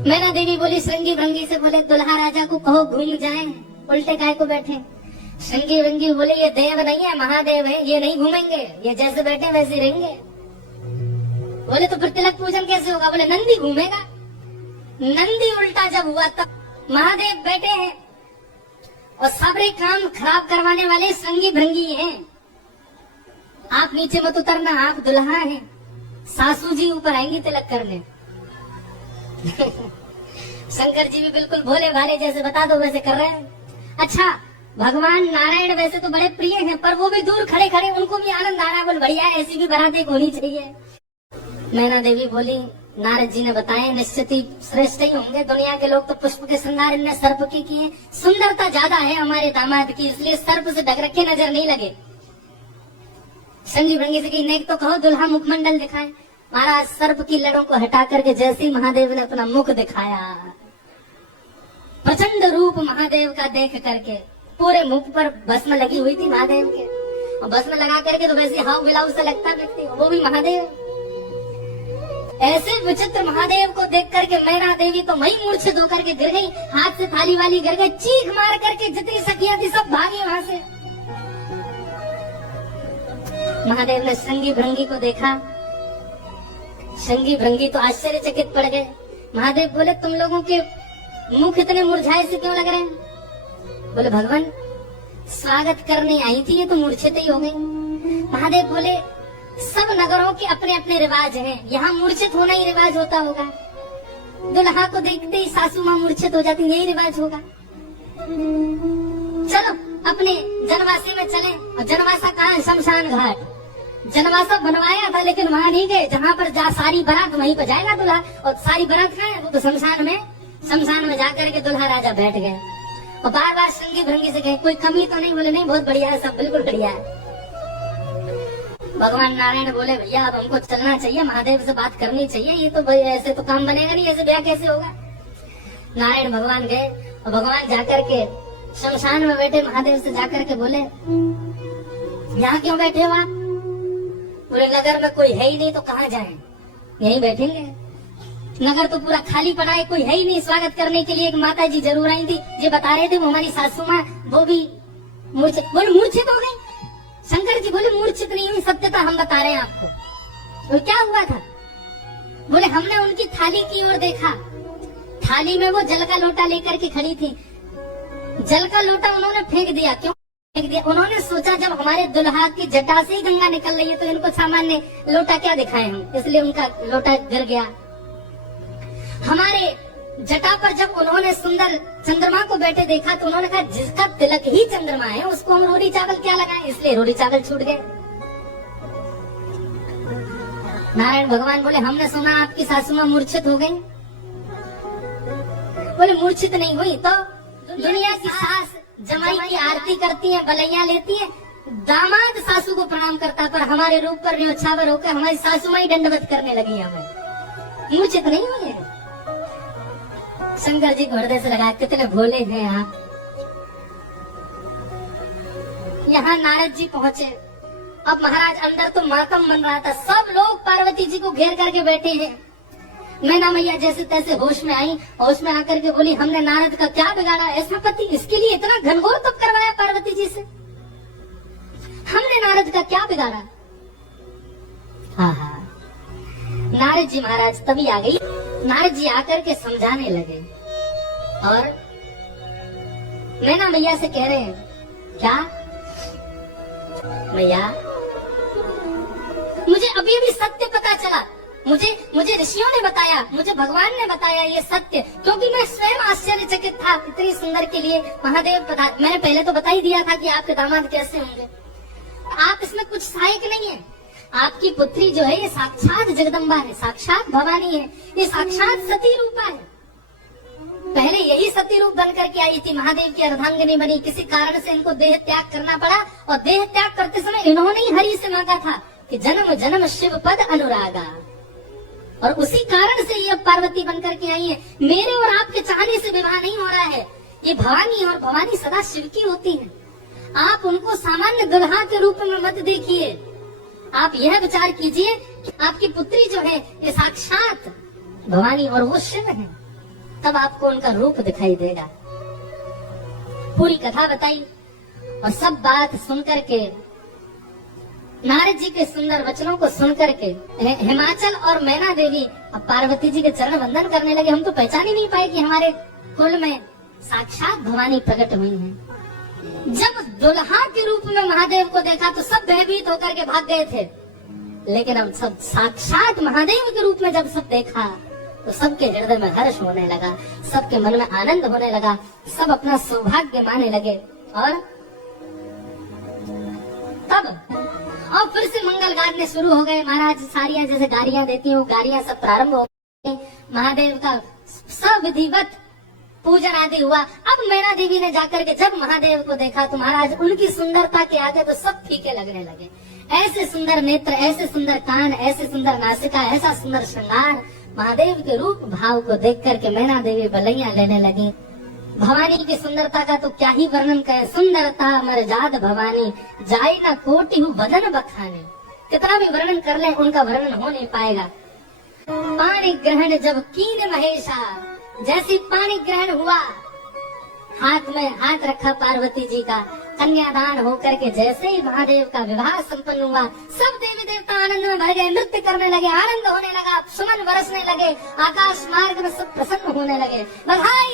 मैना देवी बोली श्रृंगी भृंगी से, बोले दुल्हा राजा को कहो घूम जाए, उल्टे काय को बैठे। श्रृंगी भृंगी बोले ये देव नहीं है, महादेव है, ये नहीं घूमेंगे, ये जैसे बैठे वैसे रहेंगे। बोले तो फिर तिलक पूजन कैसे होगा? बोले नंदी घूमेगा। नंदी उल्टा जब हुआ तब महादेव बैठे हैं और सारे काम खराब करवाने वाले श्रृंगी भृंगी हैं। आप नीचे मत उतरना, आप दुल्हा हैं, सासू जी ऊपर आएंगी तिलक करने। शंकर जी भी बिल्कुल भोले भाले, जैसे बता दो वैसे कर रहे हैं। अच्छा, भगवान नारायण वैसे तो बड़े प्रिय हैं, पर वो भी दूर खड़े खड़े उनको भी आनंद आ रहा है। बोल बढ़िया, ऐसी भी बारात एक होनी चाहिए। मैना देवी बोली नारद जी ने बताया निश्चित ही श्रेष्ठ ही होंगे। दुनिया के लोग तो पुष्प के श्रृंगार इनने सर्प की किए, सुंदरता ज्यादा है हमारे दामाद की, इसलिए सर्प से ढक रखे नजर नहीं लगे। श्रृंगी भृंगी से कही नेक तो कहो दुल्हा मुखमंडल दिखाए। महाराज सर्प की लड़ों को हटा करके जैसे ही महादेव ने अपना मुख दिखाया, प्रचंड रूप महादेव का देख करके पूरे मुख पर भस्म लगी हुई थी महादेव के, और भस्म लगा करके तो वैसे हाव बिलाव से लगता व्यक्ति, वो भी महादेव। ऐसे विचित्र महादेव को देख करके मैना देवी तो वही मूर्छित होकर के गिर गई, हाथ से थाली वाली गिर गई, चीख मार करके जितनी सखियां थी सब भागी वहां से। महादेव ने श्रृंगी भृंगी को देखा, श्रृंगी भृंगी तो आश्चर्यचकित पड़ गए। महादेव बोले तुम लोगों के मुख इतने मुरझाए से क्यों लग रहे हैं? बोले भगवान स्वागत करने आई थी, ये तो मूर्छित ही हो गई। महादेव बोले सब नगरों के अपने अपने रिवाज हैं, यहाँ मूर्छित होना ही रिवाज होता होगा। दुल्हा को देखते ही सासू माँ मूर्छित हो जाती, यही रिवाज होगा। चलो अपने जनवासे में चलें। और जनवासा कहाँ है? शमशान घाट। जनवासा बनवाया था लेकिन वहाँ नहीं गए, जहाँ पर जा सारी बारात वहीं पर जाएगा दूल्हा। और सारी बारात कहाँ है? वो तो शमशान में जाकर के दूल्हा राजा बैठ गए। और बार बार श्रृंगी भृंगी से कहे कोई कमी तो नहीं? बोले नहीं, बहुत बढ़िया है, सब बिल्कुल बढ़िया है। भगवान नारायण बोले भैया अब हमको चलना चाहिए, महादेव से बात करनी चाहिए, ये तो भाई ऐसे तो काम बनेगा नहीं, ऐसे ब्याह कैसे होगा। नारायण भगवान गए और भगवान जाकर के शमशान में बैठे महादेव से जाकर के बोले यहाँ क्यों बैठे हो आप? बोले नगर में कोई है ही नहीं तो कहाँ जाएं, यहीं बैठेंगे। नगर तो पूरा खाली पड़ा है, कोई है ही नहीं। स्वागत करने के लिए एक माता जी जरूर आई थी, ये बता रहे थे वो हमारी सासू माँ, वो भी मूर्छित। बोले मूर्छित हो गई? शंकर जी बोले मूर्छित नहीं हुई, सत्यता हम बता रहे हैं आपको। तो क्या हुआ था? बोले हमने उनकी थाली की ओर देखा, थाली में वो जल का लोटा लेकर के खड़ी थी। जल का लोटा उन्होंने फेंक दिया। क्यों फेंक दिया? उन्होंने सोचा जब हमारे दुल्हा की जटा से ही गंगा निकल रही है तो इनको सामान्य लोटा क्या दिखाए हम, इसलिए उनका लोटा गिर गया। हमारे जटा पर जब उन्होंने सुंदर चंद्रमा को बैठे देखा तो उन्होंने कहा जिसका तिलक ही चंद्रमा है उसको हम रोटी चावल क्या लगाएं, इसलिए रोटी चावल छूट गए। नारायण भगवान बोले हमने सुना आपकी सासू माँ मूर्छित हो गई। बोले मूर्छित नहीं हुई तो दुनिया की सास जमाई की आरती करती है, बलैया लेती है, दामाद सासू को प्रणाम करता, पर हमारे रूप पर न्योछावर होकर हमारी सासू माँ ही दंडवत करने लगी हमें। मूर्छित नहीं हुई है। शंकर जी को हृदय से लगा कितने भोले हैं आप। यहाँ नारद जी पहुँचे। अब महाराज अंदर तो मातम बन रहा था, सब लोग पार्वती जी को घेर करके बैठे हैं। मैना मैया जैसे तैसे होश में आई और उसमें आकर के बोली हमने नारद का क्या बिगाड़ा, ऐसा पति इसके लिए इतना घनघोर तप करवाया पार्वती जी से, हमने नारद का क्या बिगाड़ा। हाँ, नारद जी महाराज तभी आ गई। नारद जी आकर के समझाने लगे और मैना मैया से कह रहे हैं क्या मैया मुझे अभी अभी सत्य पता चला, मुझे ऋषियों ने बताया, मुझे भगवान ने बताया ये सत्य, क्योंकि मैं स्वयं आश्चर्यचकित था इतनी सुंदर के लिए महादेव पता। मैंने पहले तो बता ही दिया था कि आपके दामाद कैसे होंगे, आप इसमें कुछ सहायक नहीं है। आपकी पुत्री जो है ये साक्षात जगदम्बा है, साक्षात भवानी है, ये साक्षात सती रूपा है। पहले यही सती रूप बन करके आई थी, महादेव की अर्धांगिनी बनी, किसी कारण से इनको देह त्याग करना पड़ा और देह त्याग करते समय इन्होंने ही हरि से मांगा था कि जन्म जन्म शिव पद अनुरागा, और उसी कारण से ये पार्वती बन करके आई है। मेरे और आपके चाहने से विवाह नहीं हो रहा है, ये भवानी और भवानी सदा शिव की होती है। आप उनको सामान्य दुल्हा के रूप में मत देखिए, आप यह विचार कीजिए कि आपकी पुत्री जो है ये साक्षात भवानी और वो शिव है। तब आपको उनका रूप दिखाई देगा। पूरी कथा बताई और सब बात सुनकर के, नारद जी के सुंदर वचनों को सुनकर के हिमाचल और मैना देवी अब पार्वती जी के चरण वंदन करने लगे। हम तो पहचान ही नहीं पाए कि हमारे कुल में साक्षात भवानी प्रकट हुई हैं। जब दुल्हा के रूप में महादेव को देखा तो सब भयभीत होकर के भाग गए थे, लेकिन हम सब साक्षात महादेव के रूप में जब सब देखा तो सबके हृदय में हर्ष होने लगा, सबके मन में आनंद होने लगा, सब अपना सौभाग्य मानने लगे। और तब और फिर से मंगल गाने शुरू हो गए। महाराज सारियां जैसे गारियां देती हूँ, गारियां सब प्रारंभ हो गई। महादेव का सब विधिवत पूजन आदि हुआ। अब मैना देवी ने जाकर के जब महादेव को देखा तो महाराज उनकी सुंदरता के आगे तो सब फीके लगने लगे। ऐसे सुंदर नेत्र, ऐसे सुंदर कान, ऐसे सुंदर नासिका, ऐसा सुंदर श्रृंगार, महादेव के रूप भाव को देख करके मैना देवी बलैया लेने लगी। भवानी की सुंदरता का तो क्या ही वर्णन करें। सुंदरता मरजाद भवानी, जाई ना कोटि हूँ बदन बखाने। कितना भी वर्णन कर ले उनका वर्णन हो नहीं पाएगा। पाणी ग्रहण जब कीन महेशा, जैसे पाणी ग्रहण हुआ, हाथ में हाथ रखा पार्वती जी का, कन्यादान होकर के जैसे ही महादेव का विवाह संपन्न हुआ, सब देवी देवता आनंद में भर गए, नृत्य करने लगे, आनंद होने लगा, सुमन बरसने लगे, आकाश मार्ग में सब प्रसन्न होने लगे। बधाई